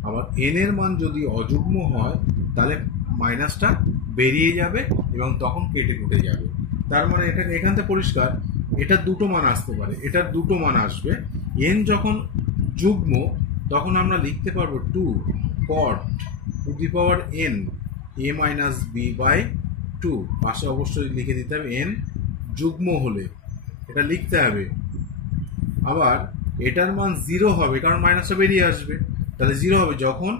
আবার এন এর মান যদি অযুগ্ম হয় তাহলে মাইনাসটা বেরিয়ে যাবে এবং তখন কেটে কুটে যাবে। তার মানে এটা এখান থেকে পরিষ্কার এটার দুটো মান আসতে পারে, এটার দুটো মান আসবে। এন যখন যুগ্ম তখন আমরা লিখতে পারবো 2 cot to the power N A minus B by 2। পাশে অবশ্যই লিখে দিতে হবে এন যুগ্ম হলে, এটা লিখতে হবে। আবার এটার মান 0 হবে কারণ মাইনাসটা বেরিয়ে আসবে, তাহলে 0 হবে যখন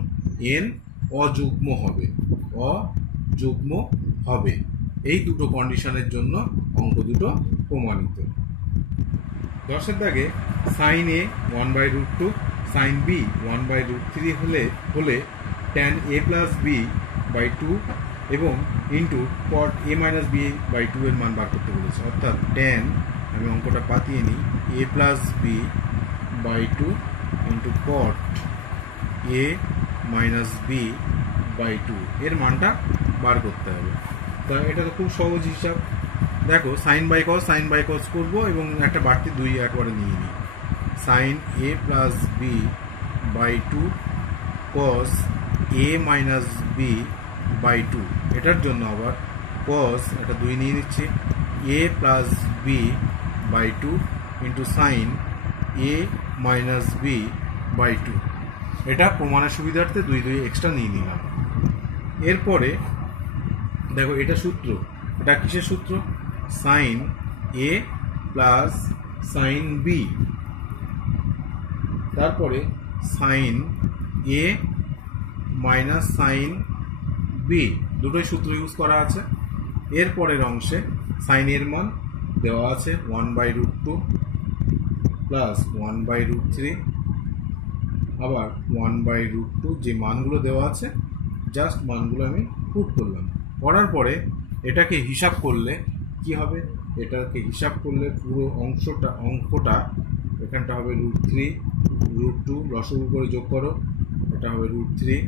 এন অযুগ্ম হবে, অযুগ্ম হবে। এই দুটো কন্ডিশনের জন্য অঙ্ক দুটো প্রমাণিত। 10 দাগে সাইন এ 1/√2 সাইন বি 1/√3 হলে tan A plus B by 2 এবং into cot A minus B by 2 এর মান বার করতে বলেছে। অর্থাৎ ট্যান, আমি অঙ্কটা পাতিয়ে নিই, A plus B by 2 into cot A minus B by 2 এর মানটা বার করতে হবে। তা এটা তো খুব সহজ হিসাব। দেখো সাইন বাই কস করবো এবং একটা বাড়তি 2 একবারে নিয়ে নিই। Sine A plus B by 2 cos A minus B by 2, এটার জন্য আবার কস একটা 2 নিয়ে নিচ্ছি, A plus B by 2 into sine A minus B by 2। এটা প্রমাণের সুবিধার্থে 2 এক্সট্রা নিয়ে নিলাম। এরপরে দেখো এটা সূত্র, এটা কিসের সূত্র? Sign A plus sign B, তারপরে sign A minus sine B, দুটোই সূত্র ইউজ করা আছে। এরপরের অংশে সাইন এর মান দেওয়া আছে 1/√2 প্লাস 1/√3, আবার 1/√2 যে মানগুলো দেওয়া আছে জাস্ট মানগুলো আমি পুট করলাম। করার পরে এটাকে হিসাব করলে কি হবে? এটাকে হিসাব করলে পুরো অঙ্কটা এখানটা হবে √3 √2 লসগু করে যোগ করো, এটা হবে √3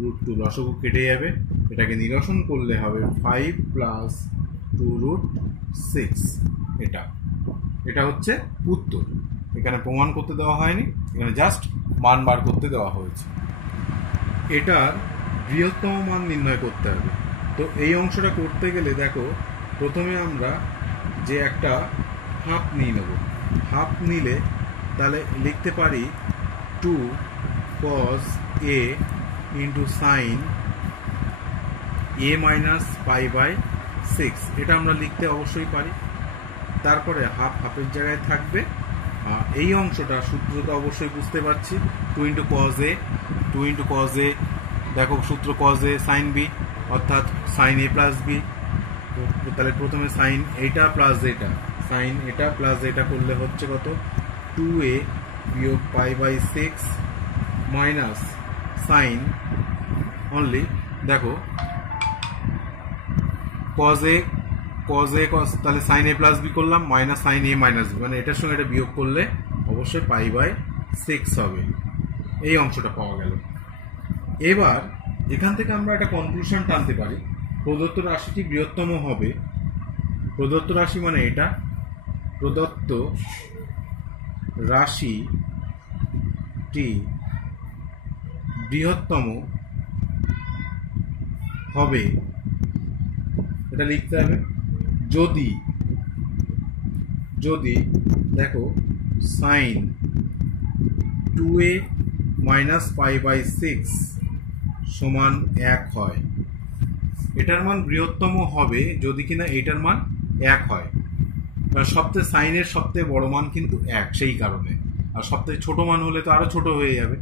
√2 লসগু কেটে যাবে। এটাকে নিরসন করলে হবে 5 প্লাস 2√6। এটা হচ্ছে উত্তর। এখানে প্রমাণ করতে দেওয়া হয়নি, এখানে জাস্ট মান বার করতে দেওয়া হয়েছে। এটার বৃহত্তম মান নির্ণয় করতে হবে। তো এই অংশটা করতে গেলে দেখো প্রথমে আমরা যে একটা হাফ নিয়ে নেব। হাফ নিলে তাহলে লিখতে পারি 2 cos a into sine a minus pi by 6, এটা আমরা লিখতে অবশ্যই পারি। তারপরে হাফের জায়গায় থাকবে। এই অংশটা সূত্রটা অবশ্যই বুঝতে পারছি, 2 ইন্টু cos a, দেখো সূত্র cos a সাইন বি অর্থাৎ সাইন এ প্লাস বি। তাহলে প্রথমে সাইন এটা প্লাস এটা, সাইন এটা প্লাস এটা করলে হচ্ছে কত? 2a বিয়োগ pi by 6 minus sine only, দেখো cos a তাহলে সাইন এ প্লাস বি করলাম minus sine A minus B, মানে এটার সঙ্গে এটা বিয়োগ করলে অবশ্যই পাই বাই 6 হবে। এই অংশটা পাওয়া গেল। এবার এখান থেকে আমরা একটা কনক্লুশন টানতে পারি, প্রদত্ত রাশিটি বৃহত্তম হবে। প্রদত্ত রাশি মানে এটা, প্রদত্ত রাশিটি বৃহত্তম হবে, এটা লিখতে হবে যদি দেখো sign 2a minus pi by 6 সমান 1 হয়। এটার মান বৃহত্তম হবে যদি কিনা এটার মান 1 হয়। সবচেয়ে সাইনের সবচেয়ে বড় মান কিন্তু 1, সেই কারণে। আর সবথেকে ছোট মান হলে তো আরো ছোট হয়ে যাবে,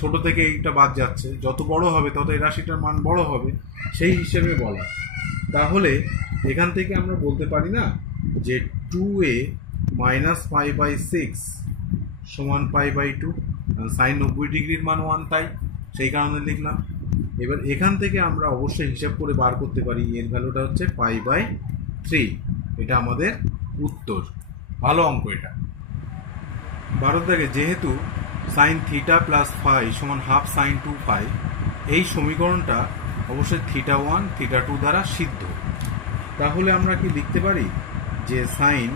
ছোট থেকে এইটা বাদ যাচ্ছে, যত বড় হবে তত এই রাশিটার মান বড় হবে, সেই হিসেবে বলা। তাহলে এখান থেকে আমরা বলতে পারি না যে 2a মাইনাস পাই বাই 6 সমান পাই বাই 2, সাইন 90 ডিগ্রির মান 1, তাই সেই কারণে লিখলাম। এবার এখান থেকে আমরা অবশ্যই হিসাব করে বার করতে পারি এর ভ্যালুটা হচ্ছে পাই বাই 3, এটা আমাদের উত্তর। ভালো অঙ্ক এটা। 12 দাগে যেহেতু সাইন থিটা প্লাস ফাই সমান হাফ সাইন 2 ফাই, এই সমীকরণটা অবশ্যই θ1 θ2 দ্বারা সিদ্ধ। তাহলে আমরা কি লিখতে পারি যে সাইন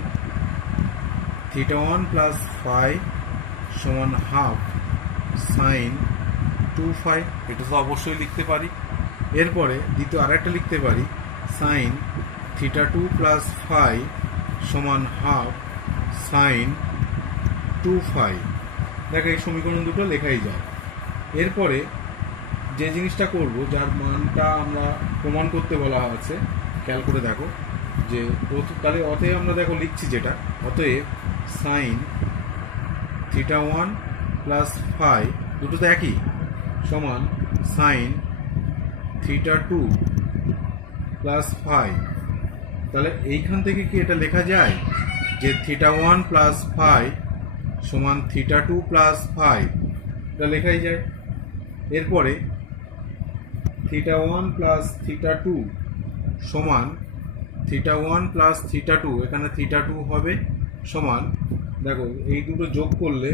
θ1 প্লাস ফাই সমান হাফ সাইন 2 ফাই, এটা তো অবশ্যই লিখতে পারি। এরপরে দ্বিতীয় আরেকটা লিখতে পারি সাইন θ2 প্লাস ফাই সমান হাফ সাইন 2 ফাই। দেখো এই সমীকরণ দুটো লেখাই যায়। এরপরে যে জিনিসটা করব, যার মানটা আমরা প্রমাণ করতে বলা হয়েছে, খেয়াল করে দেখো যে তাহলে অতএব আমরা দেখো লিখছি যেটা, অতএব সাইন θ1 প্লাস ফাই দুটো তো একই সমান সাইন θ2 প্লাস ফাই। তাহলে এইখান থেকে কি এটা লেখা যায় যে θ1 প্লাস ফাই সমান θ2 প্লাস ফাই, এটা লেখাই যায়। এরপরে θ1 প্লাস θ2 সমান θ1 প্লাস θ2, এখানে θ2 হবে সমান, দেখো এই দুটো যোগ করলে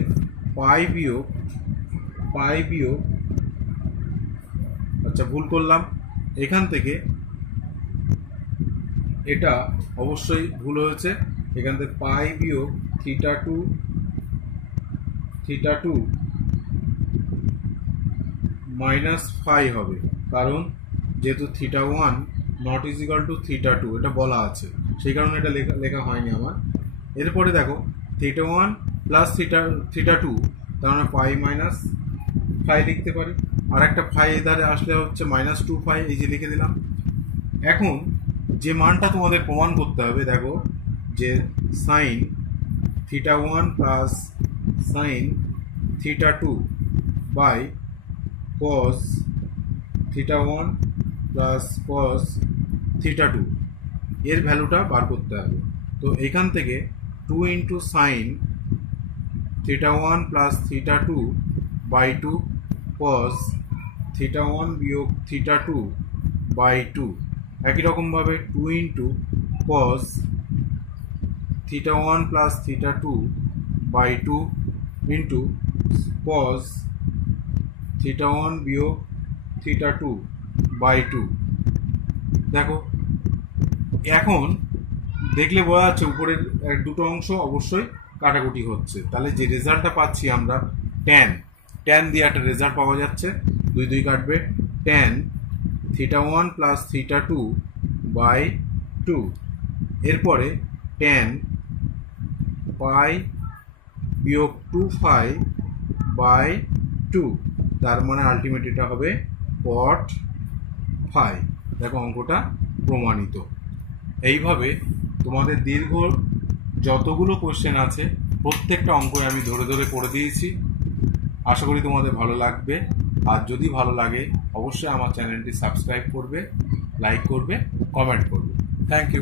পাই বিয়োগ, আচ্ছা ভুল করলাম, এখান থেকে এটা অবশ্যই ভুল হয়েছে, এখান থেকে পাই বিয়োগ θ2 মাইনাস ফাই হবে, কারণ যেহেতু θ1 নট ইজ ইকাল টু θ2 এটা বলা আছে, সেই কারণে এটা লেখা হয়নি আমার। এরপরে দেখো θ1 প্লাস θ2, তার মানে পাই মাইনাস ফাই লিখতে পারি, আর একটা ফাই এধারে আসলে হচ্ছে মাইনাস 2 ফাই, এই যে লিখে দিলাম। এখন যে মানটা তোমাদের প্রমাণ করতে হবে, দেখো যে sine θ1 plus sine θ2 by cos θ1 plus cos θ2 এর ভ্যালুটা বার করতে হবে। তো এখান থেকে 2 into sine θ1 plus θ2 by 2 cos θ1 বিয়োগ θ2 বাই 2, একই রকমভাবে 2 into cos θ1 plus θ2 by 2 into cos θ1 বিয়োগ θ2 বাই 2। দেখো এখন দেখলে বোঝা যাচ্ছে উপরের দুটো অংশ অবশ্যই কাটাকুটি হচ্ছে, তাহলে যে রেজাল্টটা পাচ্ছি আমরা ট্যান দিয়ে একটা রেজাল্ট পাওয়া যাচ্ছে, 2 2 কাটবে, ট্যান θ1 প্লাস θ2 বাই 2, এরপরে ট্যান পাই বিয়োগ 2 ফাই বাই 2, তার মানে আলটিমেট এটা হবে cot ফাই। দেখো অঙ্কটা প্রমাণিত। এইভাবে তোমাদের দীর্ঘ যতগুলো কোশ্চেন আছে প্রত্যেকটা অঙ্ক আমি ধরে ধরে করে দিয়েছি। আশা করি তোমাদের ভালো লাগবে, আর যদি ভালো লাগে অবশ্যই আমার চ্যানেলটি সাবস্ক্রাইব করবে, লাইক করবে, কমেন্ট করবে। Thank you.